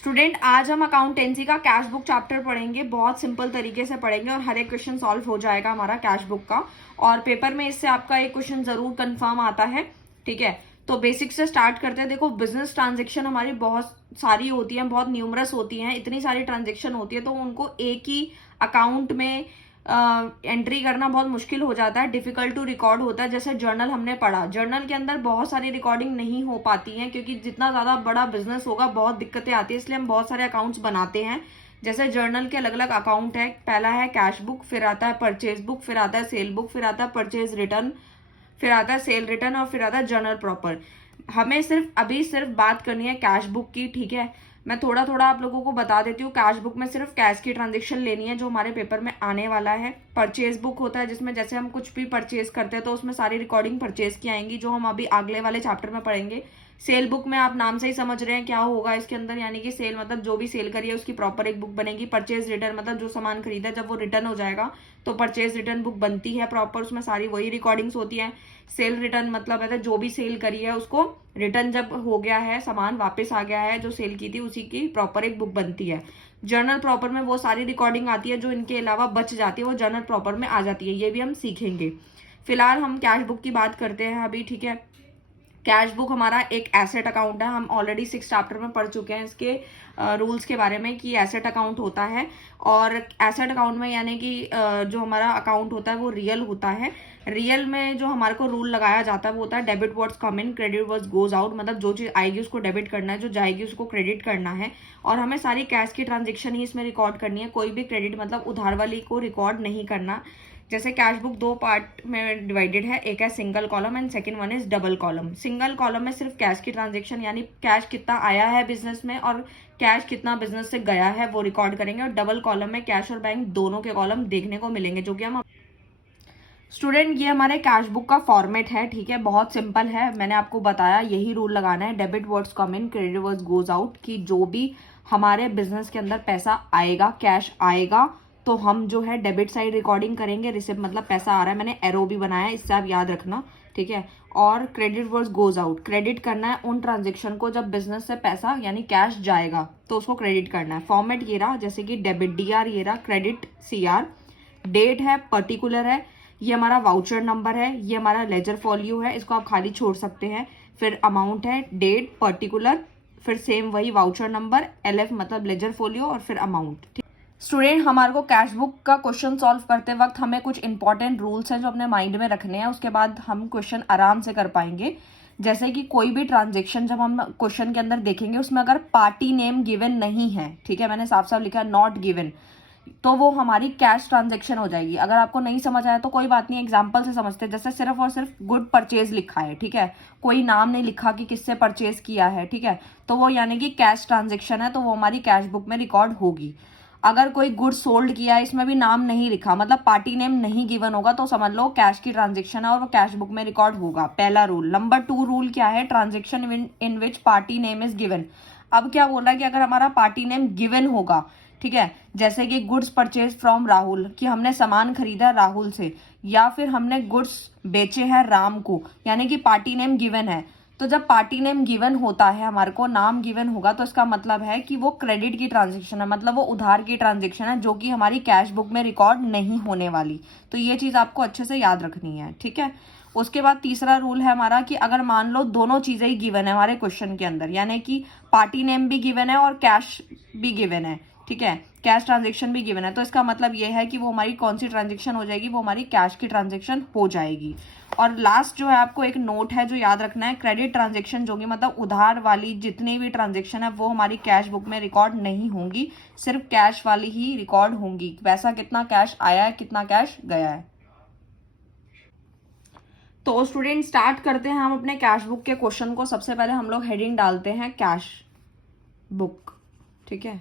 Student, आज हम accountancy का कैश बुक चैप्टर पढ़ेंगे। बहुत सिंपल तरीके से पढ़ेंगे और हर एक क्वेश्चन सॉल्व हो जाएगा हमारा कैश बुक का। और पेपर में इससे आपका एक क्वेश्चन जरूर कंफर्म आता है। ठीक है, तो बेसिक से स्टार्ट करते हैं। देखो, बिजनेस ट्रांजेक्शन हमारी बहुत सारी होती है, बहुत न्यूमरस होती हैं। इतनी सारी ट्रांजेक्शन होती है तो उनको एक ही अकाउंट में एंट्री करना बहुत मुश्किल हो जाता है, डिफिकल्ट टू रिकॉर्ड होता है। जैसे जर्नल हमने पढ़ा, जर्नल के अंदर बहुत सारी रिकॉर्डिंग नहीं हो पाती है, क्योंकि जितना ज्यादा बड़ा बिजनेस होगा बहुत दिक्कतें आती है, इसलिए हम बहुत सारे अकाउंट्स बनाते हैं। जैसे जर्नल के अलग अलग अकाउंट है। पहला है कैश बुक, फिर आता है परचेज बुक, फिर आता है सेल बुक, फिर आता है परचेज रिटर्न, फिर आता है सेल रिटर्न और फिर आता है जर्नल प्रॉपर। हमें सिर्फ बात करनी है कैश बुक की। ठीक है, मैं थोड़ा थोड़ा आप लोगों को बता देती हूँ। कैश बुक में सिर्फ कैश की ट्रांजेक्शन लेनी है जो हमारे पेपर में आने वाला है। परचेज बुक होता है जिसमें जैसे हम कुछ भी परचेज करते हैं तो उसमें सारी रिकॉर्डिंग परचेज की आएंगी, जो हम अभी अगले वाले चैप्टर में पढ़ेंगे। सेल बुक में आप नाम से ही समझ रहे हैं क्या होगा इसके अंदर, यानी कि सेल मतलब जो भी सेल करी है उसकी प्रॉपर एक बुक बनेगी। परचेज रिटर्न मतलब जो सामान खरीदा है जब वो रिटर्न हो जाएगा तो परचेज रिटर्न बुक बनती है प्रॉपर, उसमें सारी वही रिकॉर्डिंग्स होती है। सेल रिटर्न मतलब है जो भी सेल करी है उसको रिटर्न जब हो गया है, सामान वापस आ गया है जो सेल की थी, उसी की प्रॉपर एक बुक बनती है। जर्नल प्रॉपर में वो सारी रिकॉर्डिंग आती है जो इनके अलावा बच जाती है, वो जर्नल प्रॉपर में आ जाती है। ये भी हम सीखेंगे। फिलहाल हम कैश बुक की बात करते हैं अभी। ठीक है, कैश बुक हमारा एक एसेट अकाउंट है। हम ऑलरेडी 6 चैप्टर में पढ़ चुके हैं इसके रूल्स के बारे में कि एसेट अकाउंट होता है। और एसेट अकाउंट में यानी कि जो हमारा अकाउंट होता है वो रियल होता है। रियल में जो हमारे को रूल लगाया जाता है वो होता है डेबिट व्हाट्स कम इन, क्रेडिट व्हाट्स गोज आउट। मतलब जो चीज आएगी उसको डेबिट करना है, जो जाएगी उसको क्रेडिट करना है। और हमें सारी कैश की ट्रांजेक्शन ही इसमें रिकॉर्ड करनी है, कोई भी क्रेडिट मतलब उधार वाली को रिकॉर्ड नहीं करना। जैसे कैश बुक 2 पार्ट में डिवाइडेड है, एक है single column and second one is double column. Single column में सिर्फ कैश की ट्रांजेक्शन यानी कैश कितना आया है बिजनेस में और कैश कितना बिजनेस से गया है वो रिकॉर्ड करेंगे। और डबल कॉलम में कैश और बैंक दोनों के कॉलम देखने को मिलेंगे, जो कि हम स्टूडेंट, ये हमारे कैश बुक का फॉर्मेट है। ठीक है, बहुत सिंपल है, मैंने आपको बताया यही रूल लगाना है। डेबिट वर्ड्स कम इन, क्रेडिट वर्ड्स गोज आउट, कि जो भी हमारे बिजनेस के अंदर पैसा आएगा, कैश आएगा, तो हम जो है डेबिट साइड रिकॉर्डिंग करेंगे। रिसिप्ट मतलब पैसा आ रहा है, मैंने एरो भी बनाया है, इससे आप याद रखना। ठीक है, और credit words goes out, credit करना है उन ट्रांजेक्शन को जब बिजनेस से पैसा यानी कैश जाएगा तो उसको क्रेडिट करना है। फॉर्मेट ये रहा, जैसे कि डेबिट DR ये रहा, क्रेडिट CR, डेट है पर्टिकुलर है, ये हमारा वाउचर नंबर है, ये हमारा लेजर फॉलियो है, इसको आप खाली छोड़ सकते हैं। फिर अमाउंट है, डेट पर्टिकुलर, फिर सेम वही वाउचर नंबर, LF मतलब लेजर फॉलियो, और फिर अमाउंट। स्टूडेंट, हमारे को कैश बुक का क्वेश्चन सॉल्व करते वक्त हमें कुछ इंपॉर्टेंट रूल्स हैं जो अपने माइंड में रखने हैं, उसके बाद हम क्वेश्चन आराम से कर पाएंगे। जैसे कि कोई भी ट्रांजेक्शन जब हम क्वेश्चन के अंदर देखेंगे उसमें अगर पार्टी नेम गिवन नहीं है, ठीक है, मैंने साफ साफ लिखा नॉट गिवन, तो वो हमारी कैश ट्रांजेक्शन हो जाएगी। अगर आपको नहीं समझ आया तो कोई बात नहीं, एग्जांपल से समझते हैं। जैसे सिर्फ और सिर्फ गुड परचेज लिखा है, ठीक है, कोई नाम नहीं लिखा कि किससे परचेज किया है, ठीक है, तो वो यानी कि कैश ट्रांजेक्शन है, तो वो हमारी कैश बुक में रिकॉर्ड होगी। अगर कोई गुड सोल्ड किया है, इसमें भी नाम नहीं लिखा, मतलब पार्टी नेम नहीं गिवन होगा, तो समझ लो कैश की ट्रांजेक्शन है और वो कैश बुक में रिकॉर्ड होगा। पहला रूल। नंबर 2 रूल क्या है? Transaction in which party name is given. अब क्या बोल रहा है कि अगर हमारा पार्टी नेम गिवन होगा, ठीक है, जैसे कि गुड्स परचेज फ्रॉम राहुल, कि हमने सामान खरीदा राहुल से, या फिर हमने गुड्स बेचे हैं राम को, यानी कि पार्टी नेम गिवन है। तो जब पार्टी नेम गिवन होता है, हमारे को नाम गिवन होगा, तो इसका मतलब है कि वो क्रेडिट की ट्रांजेक्शन है, मतलब वो उधार की ट्रांजेक्शन है, जो कि हमारी कैश बुक में रिकॉर्ड नहीं होने वाली। तो ये चीज आपको अच्छे से याद रखनी है। ठीक है, उसके बाद तीसरा रूल है हमारा कि अगर मान लो दोनों चीजें ही गिवन है हमारे क्वेश्चन के अंदर, यानी कि पार्टी नेम भी गिवन है और कैश भी गिवन है, ठीक है, कैश ट्रांजेक्शन भी गिवन है, तो इसका मतलब ये है कि वो हमारी कौन सी ट्रांजेक्शन हो जाएगी? वो हमारी कैश की ट्रांजेक्शन हो जाएगी। और लास्ट जो है आपको एक नोट है जो याद रखना है, क्रेडिट ट्रांजेक्शन जो कि मतलब उधार वाली जितनी भी ट्रांजेक्शन है वो हमारी कैश बुक में रिकॉर्ड नहीं होंगी, सिर्फ कैश वाली ही रिकॉर्ड होंगी। वैसा कितना कैश आया है, कितना कैश गया है। तो स्टूडेंट, स्टार्ट करते हैं हम अपने कैश बुक के क्वेश्चन को। सबसे पहले हम लोग हेडिंग डालते हैं कैश बुक। ठीक है,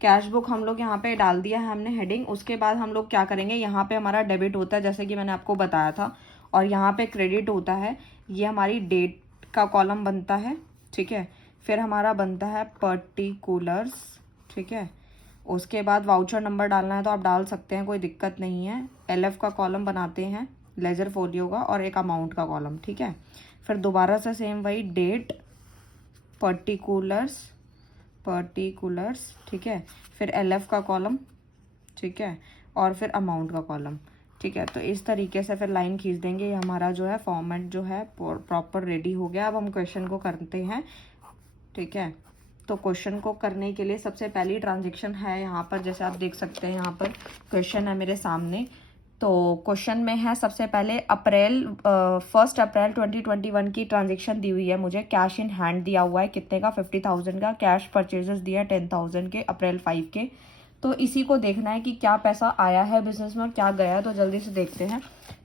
कैश बुक हम लोग यहाँ पे डाल दिया है हमने हेडिंग। उसके बाद हम लोग क्या करेंगे, यहाँ पे हमारा डेबिट होता है जैसे कि मैंने आपको बताया था, और यहाँ पे क्रेडिट होता है, ये हमारी डेट का कॉलम बनता है। ठीक है, फिर हमारा बनता है पर्टिकुलर्स। ठीक है, उसके बाद वाउचर नंबर डालना है तो आप डाल सकते हैं, कोई दिक्कत नहीं है। LF का कॉलम बनाते हैं, लेजर फोलियो का, और एक अमाउंट का कॉलम। ठीक है, फिर दोबारा से सेम वही डेट, पर्टिकुलर्स, पर्टिकुलर्स, ठीक है, फिर LF का कॉलम, ठीक है, और फिर अमाउंट का कॉलम, ठीक है। तो इस तरीके से फिर लाइन खींच देंगे। ये हमारा जो है फॉर्मेट जो है प्रॉपर रेडी हो गया। अब हम क्वेश्चन को करते हैं, ठीक है। तो क्वेश्चन को करने के लिए सबसे पहली ट्रांजेक्शन है यहाँ पर, जैसे आप देख सकते हैं यहाँ पर क्वेश्चन है मेरे सामने। तो क्वेश्चन में है सबसे पहले 1 अप्रैल 2021 की ट्रांजेक्शन दी हुई है मुझे। कैश इन हैंड दिया हुआ है कितने का, 50,000 का। कैश परचेजेस दिया है 10,000 के अप्रैल 5 के। तो इसी को देखना है कि क्या पैसा आया है बिजनेस में और क्या गया है। तो जल्दी से देखते हैं।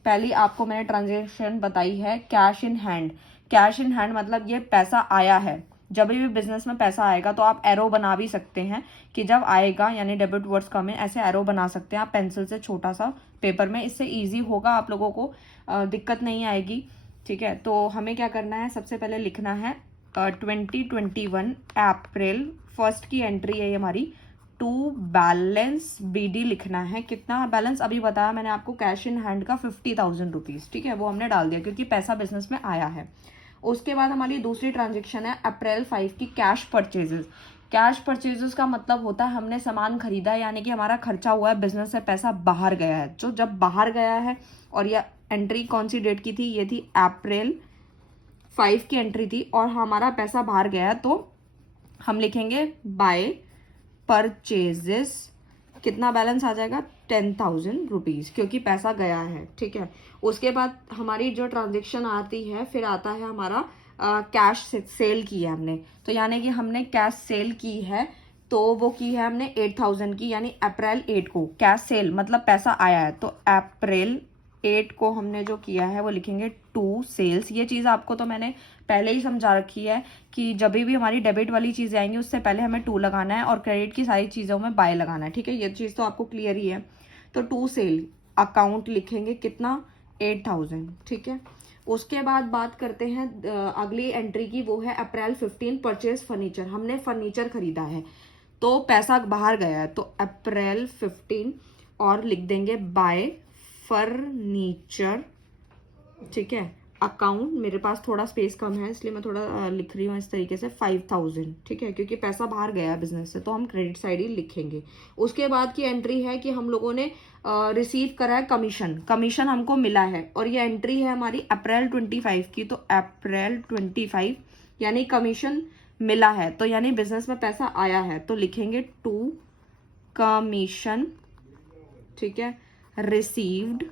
पहली आपको मैंने ट्रांजेक्शन बताई है cash in hand. Cash in hand मतलब ये पैसा आया है। जब भी बिजनेस में पैसा आएगा तो आप एरो बना भी सकते हैं कि जब आएगा यानी डेबिट वर्ड्स कम इन, ऐसे एरो बना सकते हैं आप पेंसिल से, छोटा सा पेपर में। इससे इजी होगा, आप लोगों को दिक्कत नहीं आएगी, ठीक है। तो हमें क्या करना है, सबसे पहले लिखना है 2021 अप्रैल 1 की एंट्री है ये हमारी। टू बैलेंस BD लिखना है। कितना बैलेंस अभी बताया मैंने आपको, कैश इन हैंड का 50,000 रुपीज़, ठीक है, वो हमने डाल दिया क्योंकि पैसा बिजनेस में आया है। उसके बाद हमारी दूसरी ट्रांजेक्शन है अप्रैल 5 की कैश परचेजेस। कैश परचेजेस का मतलब होता है हमने सामान खरीदा है, यानी कि हमारा खर्चा हुआ है, बिजनेस से पैसा बाहर गया है। जो जब बाहर गया है, और यह एंट्री कौन सी डेट की थी, ये थी अप्रैल 5 की एंट्री थी, और हमारा पैसा बाहर गया है, तो हम लिखेंगे बाय परचेजेस। कितना बैलेंस आ जाएगा, 10,000 रुपीज़, क्योंकि पैसा गया है, ठीक है। उसके बाद हमारी जो ट्रांजेक्शन आती है, फिर आता है हमारा कैश सेल की है हमने। तो यानी कि हमने कैश सेल की है, तो वो की है हमने 8,000 की, यानी अप्रैल 8 को। कैश सेल मतलब पैसा आया है, तो अप्रैल 8 को हमने जो किया है वो लिखेंगे टू सेल्स। ये चीज़ आपको तो मैंने पहले ही समझा रखी है कि जब भी हमारी डेबिट वाली चीज़ें आएंगी उससे पहले हमें टू लगाना है और क्रेडिट की सारी चीज़ों में बाय लगाना है, ठीक है। ये चीज़ तो आपको क्लियर ही है। तो टू सेल अकाउंट लिखेंगे कितना, 8,000, ठीक है। उसके बाद बात करते हैं अगली एंट्री की, वो है अप्रैल 15 परचेज फर्नीचर। हमने फर्नीचर खरीदा है तो पैसा बाहर गया है, तो अप्रैल 15 और लिख देंगे बाय फर्नीचर, ठीक है। अकाउंट, मेरे पास थोड़ा स्पेस कम है इसलिए मैं थोड़ा लिख रही हूँ इस तरीके से, 5,000, ठीक है, क्योंकि पैसा बाहर गया है बिजनेस से, तो हम क्रेडिट साइड ही लिखेंगे। उसके बाद की एंट्री है कि हम लोगों ने रिसीव करा है कमीशन। कमीशन हमको मिला है, और ये एंट्री है हमारी अप्रैल 25 की। तो अप्रैल 25 यानी कमीशन मिला है, तो यानी बिजनेस में पैसा आया है, तो लिखेंगे टू कमीशन, ठीक है, रिसीव्ड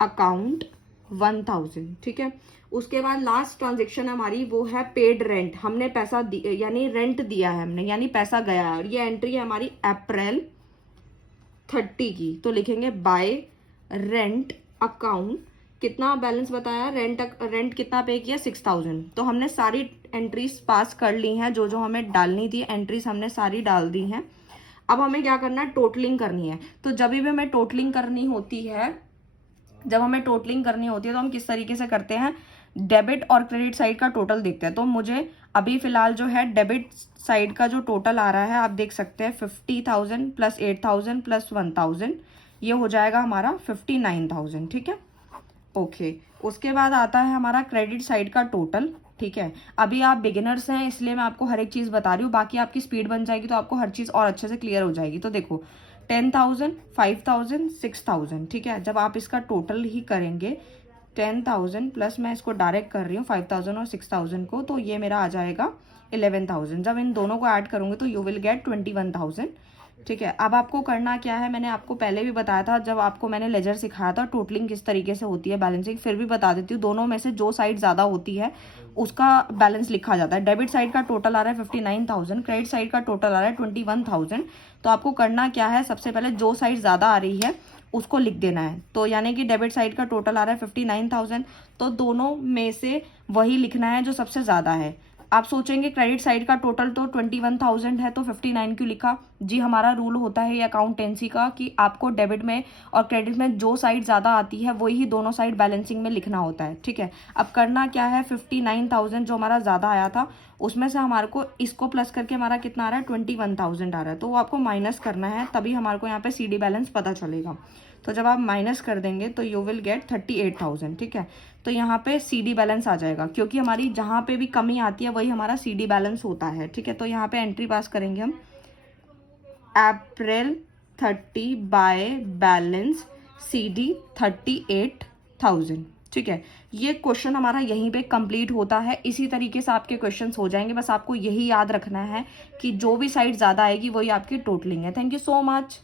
अकाउंट 1,000, ठीक है। उसके बाद लास्ट ट्रांजेक्शन हमारी वो है पेड रेंट। हमने पैसा यानी रेंट दिया है हमने, यानी पैसा गया है, और ये एंट्री है हमारी अप्रैल 30 की। तो लिखेंगे बाय रेंट अकाउंट, कितना बैलेंस बताया, रेंट कितना पे किया, 6,000। तो हमने सारी एंट्रीज पास कर ली हैं, जो जो हमें डालनी थी एंट्रीज हमने सारी डाल दी हैं। अब हमें क्या करना है, टोटलिंग करनी है। तो जब भी हमें टोटलिंग करनी होती है, तो हम किस तरीके से करते हैं, डेबिट और क्रेडिट साइड का टोटल देखते हैं। तो मुझे अभी फिलहाल जो है डेबिट साइड का जो टोटल आ रहा है, आप देख सकते हैं 50,000 प्लस 8,000 प्लस 1,000, ये हो जाएगा हमारा 59,000, ठीक है, ओके। उसके बाद आता है हमारा क्रेडिट साइड का टोटल, ठीक है। अभी आप बिगिनर्स हैं इसलिए मैं आपको हर एक चीज़ बता रही हूँ, बाकी आपकी स्पीड बन जाएगी तो आपको हर चीज़ और अच्छे से क्लियर हो जाएगी। तो देखो 10,000, 5,000, 6,000, ठीक है। जब आप इसका टोटल ही करेंगे 10,000 प्लस, मैं इसको डायरेक्ट कर रही हूँ 5,000 और 6,000 को, तो ये मेरा आ जाएगा 11,000। जब इन दोनों को ऐड करूँगी तो यू विल गेट 21,000, ठीक है। अब आपको करना क्या है, मैंने आपको पहले भी बताया था जब आपको मैंने लेजर सिखाया था टोटलिंग किस तरीके से होती है, बैलेंसिंग, फिर भी बता देती हूँ। दोनों में से जो साइड ज़्यादा होती है उसका बैलेंस लिखा जाता है। डेबिट साइड का टोटल आ रहा है 59,000, क्रेडिट साइड का टोटल आ रहा है 21,000। तो आपको करना क्या है, सबसे पहले जो साइड ज़्यादा आ रही है उसको लिख देना है। तो यानी कि डेबिट साइड का टोटल आ रहा है 59,000, तो दोनों में से वही लिखना है जो सबसे ज़्यादा है। आप सोचेंगे क्रेडिट साइड का टोटल तो 21,000 है तो 59 क्यों लिखा, जी हमारा रूल होता है ये अकाउंटेंसी का कि आपको डेबिट में और क्रेडिट में जो साइड ज़्यादा आती है वही दोनों साइड बैलेंसिंग में लिखना होता है, ठीक है। अब करना क्या है, 59,000 जो हमारा ज़्यादा आया था उसमें से हमारे को इसको प्लस करके हमारा कितना आ रहा है, 21,000 आ रहा है, तो वो आपको माइनस करना है, तभी हमारे को यहाँ पे CD बैलेंस पता चलेगा। तो जब आप माइनस कर देंगे तो यू विल गेट 38,000, ठीक है। तो यहाँ पे CD बैलेंस आ जाएगा, क्योंकि हमारी जहाँ पे भी कमी आती है वही हमारा CD बैलेंस होता है, ठीक है। तो यहाँ पे एंट्री पास करेंगे हम, अप्रैल 30 बाय बैलेंस CD 38,000, ठीक है। ये क्वेश्चन हमारा यहीं पे कंप्लीट होता है। इसी तरीके से आपके क्वेश्चंस हो जाएंगे। बस आपको यही याद रखना है कि जो भी साइड ज़्यादा आएगी वही आपकी टोटलिंग है। Thank you so much.